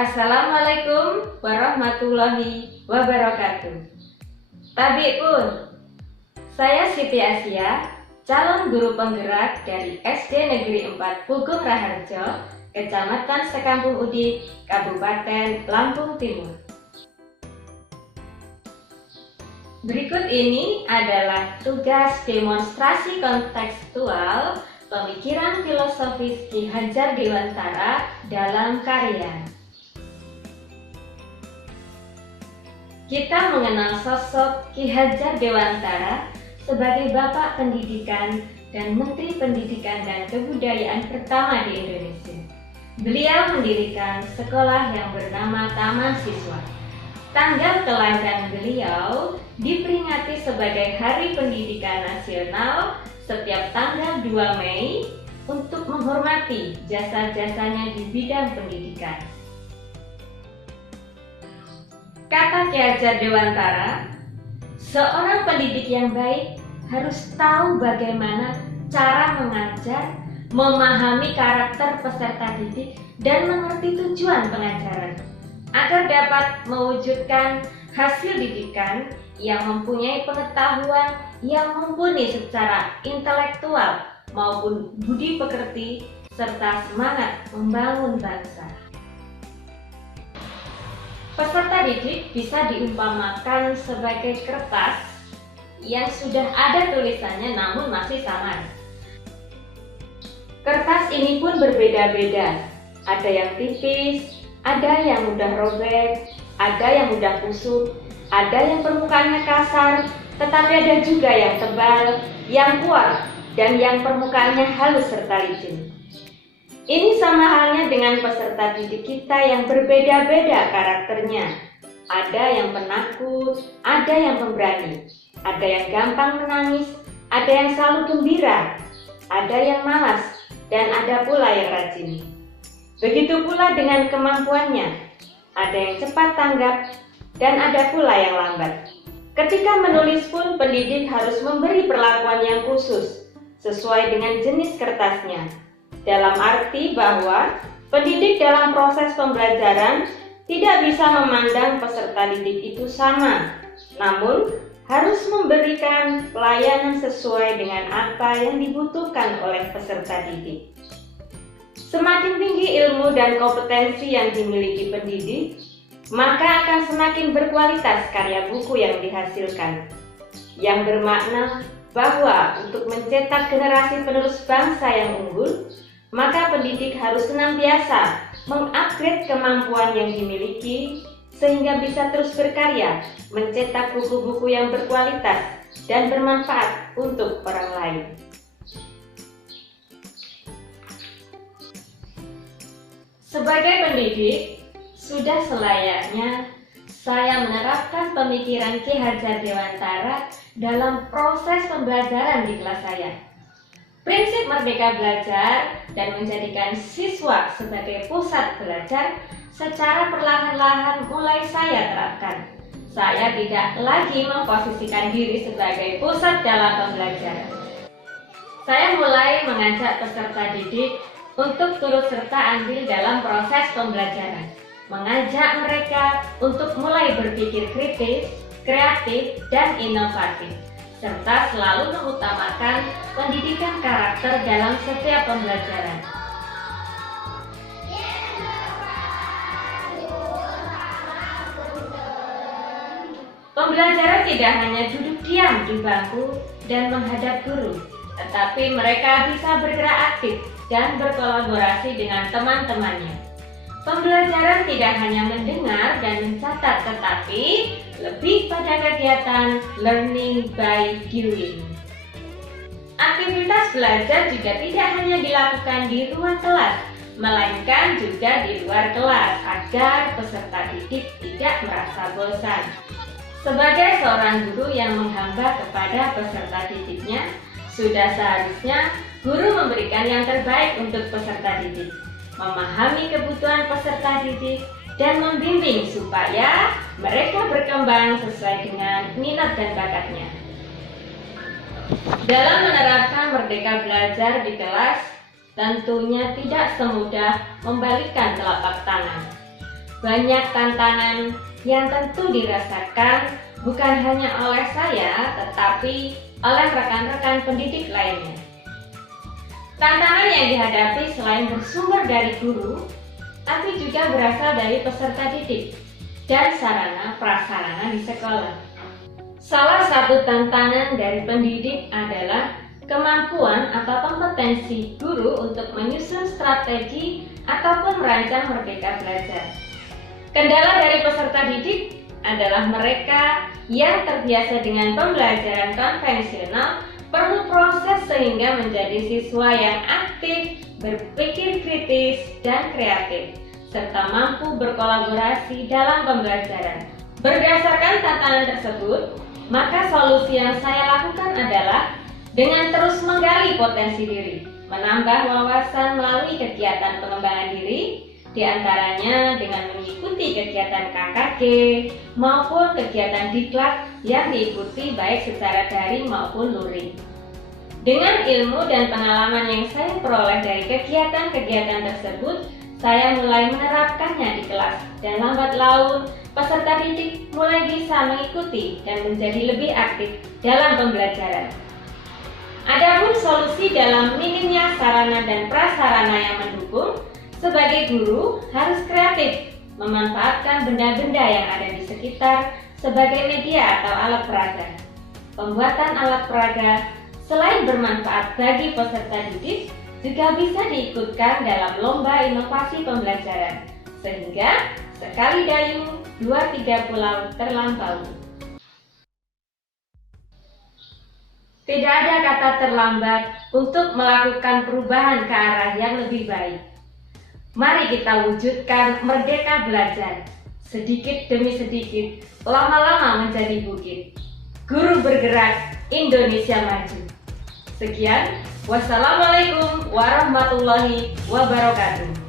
Assalamualaikum warahmatullahi wabarakatuh. Tabik pun, saya Siti Asia, calon guru penggerak dari SD Negeri 4 Pugung Raharjo, Kecamatan Sekampung Udik, Kabupaten Lampung Timur. Berikut ini adalah tugas demonstrasi kontekstual pemikiran filosofis Ki Hajar Dewantara dalam karya. Kita mengenal sosok Ki Hajar Dewantara sebagai Bapak Pendidikan dan Menteri Pendidikan dan Kebudayaan pertama di Indonesia. Beliau mendirikan sekolah yang bernama Taman Siswa. Tanggal kelahiran beliau diperingati sebagai Hari Pendidikan Nasional setiap tanggal 2 Mei untuk menghormati jasa-jasanya di bidang pendidikan. Kata Ki Hajar Dewantara, seorang pendidik yang baik harus tahu bagaimana cara mengajar, memahami karakter peserta didik, dan mengerti tujuan pengajaran, agar dapat mewujudkan hasil didikan yang mempunyai pengetahuan yang mumpuni secara intelektual maupun budi pekerti serta semangat membangun bangsa. Peserta didik bisa diumpamakan sebagai kertas yang sudah ada tulisannya namun masih samar. Kertas ini pun berbeda-beda, ada yang tipis, ada yang mudah robek, ada yang mudah kusut, ada yang permukaannya kasar, tetapi ada juga yang tebal, yang kuat, dan yang permukaannya halus serta licin. Ini sama halnya dengan peserta didik kita yang berbeda-beda karakternya. Ada yang penakut, ada yang pemberani, ada yang gampang menangis, ada yang selalu gembira, ada yang malas, dan ada pula yang rajin. Begitu pula dengan kemampuannya, ada yang cepat tanggap dan ada pula yang lambat. Ketika menulis pun pendidik harus memberi perlakuan yang khusus sesuai dengan jenis kertasnya. Dalam arti bahwa pendidik dalam proses pembelajaran tidak bisa memandang peserta didik itu sama, namun harus memberikan pelayanan sesuai dengan apa yang dibutuhkan oleh peserta didik. Semakin tinggi ilmu dan kompetensi yang dimiliki pendidik, maka akan semakin berkualitas karya buku yang dihasilkan. Yang bermakna bahwa untuk mencetak generasi penerus bangsa yang unggul, maka pendidik harus senantiasa mengupgrade kemampuan yang dimiliki sehingga bisa terus berkarya, mencetak buku-buku yang berkualitas dan bermanfaat untuk orang lain. Sebagai pendidik, sudah selayaknya saya menerapkan pemikiran Ki Hajar Dewantara dalam proses pembelajaran di kelas saya. Prinsip merdeka belajar dan menjadikan siswa sebagai pusat belajar secara perlahan-lahan mulai saya terapkan. Saya tidak lagi memposisikan diri sebagai pusat dalam pembelajaran. Saya mulai mengajak peserta didik untuk turut serta andil dalam proses pembelajaran, mengajak mereka untuk mulai berpikir kritis, kreatif, dan inovatif, serta selalu mengutamakan pendidikan karakter dalam setiap pembelajaran. Pembelajaran tidak hanya duduk diam di bangku dan menghadap guru, tetapi mereka bisa bergerak aktif dan berkolaborasi dengan teman-temannya. Pembelajaran tidak hanya mendengar dan mencatat, tetapi lebih pada kegiatan learning by doing. Aktivitas belajar juga tidak hanya dilakukan di ruang kelas, melainkan juga di luar kelas agar peserta didik tidak merasa bosan. Sebagai seorang guru yang menghamba kepada peserta didiknya, sudah seharusnya guru memberikan yang terbaik untuk peserta didik, memahami kebutuhan peserta didik, dan membimbing supaya mereka berkembang sesuai dengan minat dan bakatnya. Dalam menerapkan merdeka belajar di kelas, tentunya tidak semudah membalikkan telapak tangan. banyak tantangan yang tentu dirasakan bukan hanya oleh saya, tetapi oleh rekan-rekan pendidik lainnya. Tantangan yang dihadapi selain bersumber dari guru, tapi juga berasal dari peserta didik dan sarana prasarana di sekolah. Salah satu tantangan dari pendidik adalah kemampuan atau kompetensi guru untuk menyusun strategi ataupun merancang merdeka belajar. Kendala dari peserta didik adalah mereka yang terbiasa dengan pembelajaran konvensional perlu proses sehingga menjadi siswa yang aktif, berpikir kritis dan kreatif, serta mampu berkolaborasi dalam pembelajaran. Berdasarkan tantangan tersebut, maka solusi yang saya lakukan adalah dengan terus menggali potensi diri, menambah wawasan melalui kegiatan pengembangan diri, di antaranya dengan mengikuti kegiatan KKG maupun kegiatan diklat yang diikuti baik secara daring maupun luring. Dengan ilmu dan pengalaman yang saya peroleh dari kegiatan-kegiatan tersebut, saya mulai menerapkannya di kelas dan lambat laun peserta didik mulai bisa mengikuti dan menjadi lebih aktif dalam pembelajaran. Adapun solusi dalam minimnya sarana dan prasarana yang mendukung, sebagai guru harus kreatif, memanfaatkan benda-benda yang ada di sekitar sebagai media atau alat peraga. Pembuatan alat peraga selain bermanfaat bagi peserta didik, juga bisa diikutkan dalam lomba inovasi pembelajaran, sehingga sekali dayung, 2-3 pulau terlampaui. Tidak ada kata terlambat untuk melakukan perubahan ke arah yang lebih baik. Mari kita wujudkan merdeka belajar, sedikit demi sedikit, lama-lama menjadi bukit. Guru bergerak, Indonesia maju. Sekian, wassalamualaikum warahmatullahi wabarakatuh.